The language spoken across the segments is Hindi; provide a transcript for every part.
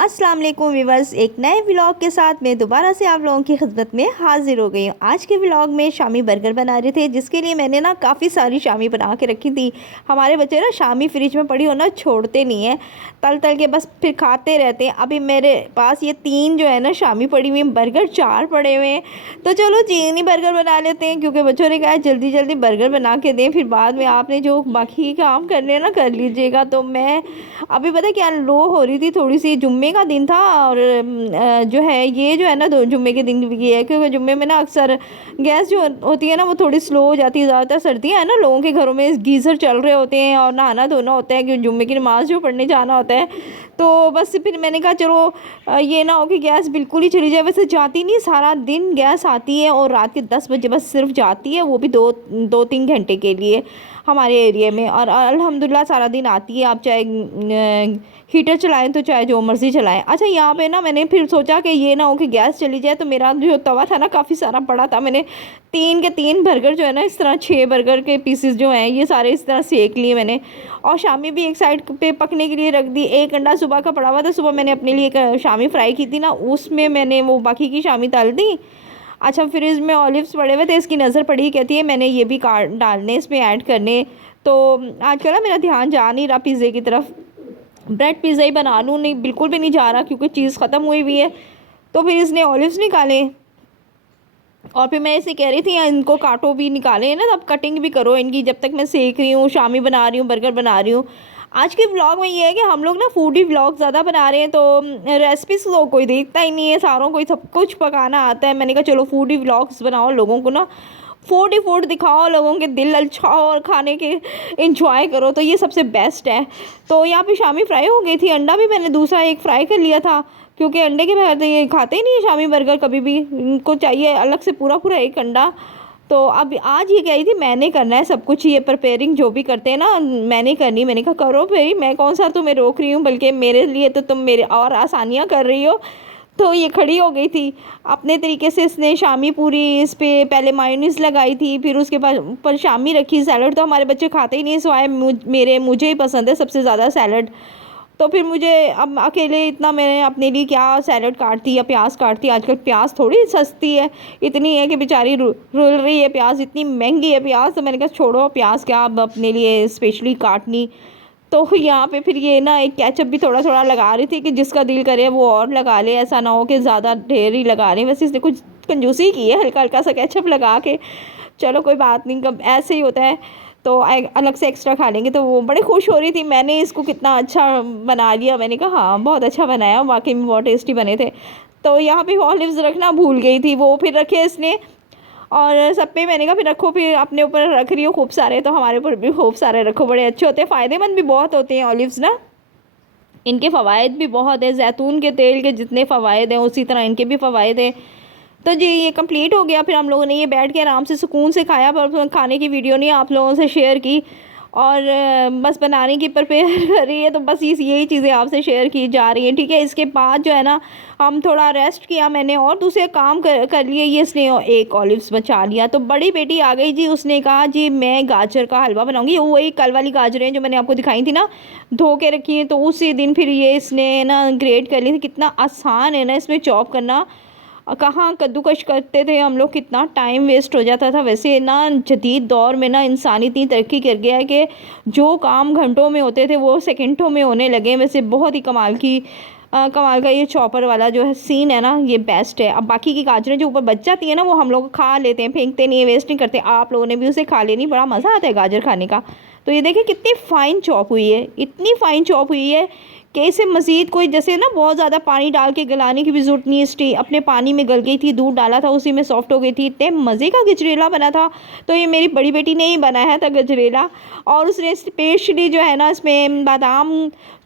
अस्सलाम वालेकुम व्यूअर्स, एक नए व्लॉग के साथ मैं दोबारा से आप लोगों की खिदमत में हाजिर हो गई हूँ। आज के व्लॉग में शामी बर्गर बना रहे थे, जिसके लिए मैंने ना काफ़ी सारी शामी बना के रखी थी। हमारे बच्चे ना शामी फ्रिज में पड़ी हो ना छोड़ते नहीं हैं, तल तल के बस फिर खाते रहते हैं। अभी मेरे पास ये 3 जो है ना शामी पड़ी हुई, बर्गर 4 पड़े हुए हैं। तो चलो चीनी बर्गर बना लेते हैं, क्योंकि बच्चों ने कहा जल्दी जल्दी बर्गर बना के दें, फिर बाद में आपने जो बाकी काम करने हैं ना कर लीजिएगा। तो मैं अभी पता क्या लो हो रही थी थोड़ी सी, जुम्मे का दिन था और जो है ये जो है ना दो जुम्मे के दिन भी है, क्योंकि जुम्मे में ना अक्सर गैस जो होती है ना वो थोड़ी स्लो हो जाती है। ज़्यादातर सर्दियाँ है ना, लोगों के घरों में गीज़र चल रहे होते हैं और नहाना धोना होता है, क्योंकि जुम्मे की नमाज़ जो पढ़ने जाना होता है। तो बस फिर मैंने कहा चलो ये ना हो कि गैस बिल्कुल ही चली जाए। वैसे जाती नहीं, सारा दिन गैस आती है और रात के 10 बजे बस सिर्फ जाती है, वो भी 2-3 घंटे के लिए हमारे एरिया में। और अल्हम्दुलिल्लाह सारा दिन आती है, आप चाहे हीटर चलाएं तो चाहे जो मर्ज़ी चलाएं। अच्छा, यहाँ पे ना मैंने फिर सोचा कि ये ना हो कि गैस चली जाए, तो मेरा जो तवा था ना काफ़ी सारा पड़ा था। मैंने 3 के 3 बर्गर जो है ना इस तरह 6 बर्गर के पीसेस जो हैं ये सारे इस तरह सेक लिए मैंने, और शामी भी एक साइड पे पकने के लिए रख दी। एक अंडा सुबह का पड़ा हुआ था, सुबह मैंने अपने लिए एक शामी फ्राई की थी ना, उसमें मैंने वो बाकी की शामी तल दी। अच्छा, फ्रिज में ऑलिव्स पड़े हुए थे, इसकी नज़र पड़ी, कहती है मैंने ये भी काट डालने इसमें ऐड करने। तो आजकल ना मेरा ध्यान जा नहीं रहा पिज़्ज़े की तरफ, ब्रेड पिज़्ज़ा ही बना लूँ, नहीं बिल्कुल भी नहीं जा रहा क्योंकि चीज़ ख़त्म हुई हुई है। तो फिर इसने ऑलिव्स निकाले और फिर मैं इसे कह रही थी इनको काटो भी, निकाले ना, अब कटिंग भी करो इनकी, जब तक मैं सेक रही हूँ, शामी बना रही हूँ, बर्गर बना रही हूँ। आज के व्लॉग में ये है कि हम लोग ना फूडी व्लॉग ज़्यादा बना रहे हैं, तो रेसिपीज तो कोई देखता ही नहीं है, सारों को ही सब कुछ पकाना आता है। मैंने कहा चलो फूडी व्लॉग्स बनाओ, लोगों को ना फूड ही फूड दिखाओ, लोगों के दिल ललचाओ और खाने के इंजॉय करो, तो ये सबसे बेस्ट है। तो यहाँ पे शामी फ्राई हो गई थी, अंडा भी मैंने दूसरा एक फ्राई कर लिया था, क्योंकि अंडे के बगैर तो ये खाते ही नहीं है शामी बर्गर कभी भी, इनको चाहिए अलग से पूरा पूरा एक अंडा। तो अब आज ये कह रही थी मैंने करना है सब कुछ, ये प्रिपेयरिंग जो भी करते हैं ना मैंने करनी। मैंने कहा करो भाई, मैं कौन सा तुम्हें रोक रही हूँ, बल्कि मेरे लिए तो तुम मेरे और आसानियाँ कर रही हो। तो ये खड़ी हो गई थी अपने तरीके से, इसने शामी पूरी इस पे पहले मायोनीज़ लगाई थी, फिर उसके बाद ऊपर शामी रखी। सैलड तो हमारे बच्चे खाते ही नहीं, सिवाय मुझे ही पसंद है सबसे ज़्यादा सैलड। तो फिर मुझे अब अकेले इतना मैंने अपने लिए क्या सैलड काटती या प्याज काटती, आजकल प्याज थोड़ी सस्ती है, इतनी है कि बेचारी रुल रही है, प्याज इतनी महंगी है प्याज। तो मैंने कहा छोड़ो प्याज क्या अब अपने लिए स्पेशली काटनी। तो यहाँ पे फिर ये ना एक केचप भी थोड़ा थोड़ा लगा रही थी कि जिसका दिल करे वो और लगा ले, ऐसा ना हो कि ज़्यादा ढेर ही लगा रहे। वैसे इसने कुछ कंजूसी की है, हल्का हल्का सा केचप लगा के, चलो कोई बात नहीं, कब ऐसे ही होता है। तो अलग से एक्स्ट्रा खा लेंगे। तो वो बड़ी खुश हो रही थी, मैंने इसको कितना अच्छा बना लिया। मैंने कहा हाँ बहुत अच्छा बनाया, वाकई में बहुत टेस्टी बने थे। तो यहाँ पे ऑलिव्स रखना भूल गई थी, वो फिर रखे इसने, और सब पे मैंने कहा फिर रखो, फिर अपने ऊपर रख रही हो खूब सारे, तो हमारे ऊपर भी खूब सारे रखो, बड़े अच्छे होते हैं, फ़ायदेमंद भी बहुत होते हैं ऑलिव्स ना, इनके फ़वाद भी बहुत है। जैतून के तेल के जितने फ़वाद हैं उसी तरह इनके भी फ़वाद हैं। तो जी ये कंप्लीट हो गया, फिर हम लोगों ने ये बैठ के आराम से सुकून से खाया, पर खाने की वीडियो नहीं आप लोगों से शेयर की, और बस बनाने की प्रिपेयर कर रही है, तो बस यही चीज़ें आपसे शेयर की जा रही हैं। ठीक है, इसके बाद जो है ना हम थोड़ा रेस्ट किया मैंने और दूसरे काम कर लिए, ये इसने एक ऑलिव्स बचा लिया। तो बड़ी बेटी आ गई जी, उसने कहा जी मैं गाजर का हलवा बनाऊंगी, वही कल वाली गाजरें जो मैंने आपको दिखाई थी ना धो के रखी हैं, तो उसी दिन फिर ये इसने ना ग्रेट कर ली थी। कितना आसान है ना इसमें चॉप करना, कहाँ कद्दूकश करते थे हम लोग, कितना टाइम वेस्ट हो जाता था। वैसे ना जदीद दौर में ना इंसान इतनी तरक्की कर गया है कि जो काम घंटों में होते थे वो सेकंडों में होने लगे। वैसे बहुत ही कमाल का ये चॉपर वाला जो है सीन है ना, ये बेस्ट है। अब बाकी की गाजरें जो ऊपर बच जाती है ना वो हम लोग खा लेते हैं, फेंकते नहीं है, वेस्ट नहीं करते। आप लोगों ने भी उसे खा लेनी, बड़ा मज़ा आता है गाजर खाने का। तो ये देखिए कितनी फ़ाइन चॉप हुई है, इतनी फ़ाइन चॉप हुई है कि इसे मज़ीद कोई जैसे ना बहुत ज़्यादा पानी डाल के गलाने की भी ज़रूरत नहीं है। स्टे अपने पानी में गल गई थी, दूध डाला था उसी में सॉफ्ट हो गई थी, इतने मज़े का गजरेला बना था। तो ये मेरी बड़ी बेटी ने ही बनाया था गजरेला, और उसने स्पेशली जो है ना इसमें बादाम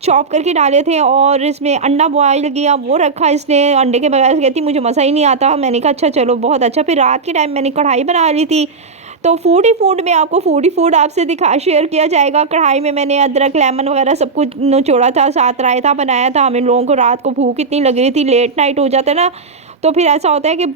चॉप करके डाले थे, और इसमें अंडा बॉयल किया वो रखा इसने, अंडे के बगैर कहती मुझे मज़ा ही नहीं आता। मैंने कहा अच्छा चलो बहुत अच्छा। फिर रात के टाइम मैंने कढ़ाई बना ली थी, तो फूड ही फूड में आपको फूड ही फूड आपसे शेयर किया जाएगा। कढ़ाई में मैंने अदरक लेमन वगैरह सब कुछ निचोड़ा था, साथ रायता बनाया था। हमें लोगों को रात को भूख इतनी लग रही थी, लेट नाइट हो जाता है ना, तो फिर ऐसा होता है कि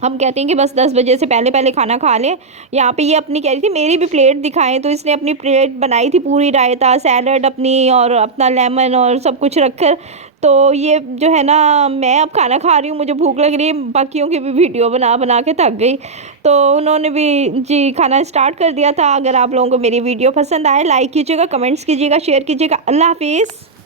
हम कहते हैं कि बस 10 बजे से पहले पहले खाना खा लें। यहाँ पे ये अपनी कह रही थी मेरी भी प्लेट दिखाएं, तो इसने अपनी प्लेट बनाई थी पूरी, रायता सैलड अपनी और अपना लेमन और सब कुछ रखकर। तो ये जो है ना, मैं अब खाना खा रही हूँ, मुझे भूख लग रही है, बाकियों की भी वीडियो बना बना के थक गई। तो उन्होंने भी जी खाना स्टार्ट कर दिया था। अगर आप लोगों को मेरी वीडियो पसंद आए, लाइक कीजिएगा, कमेंट्स कीजिएगा, शेयर कीजिएगा। अल्लाह हाफिज़।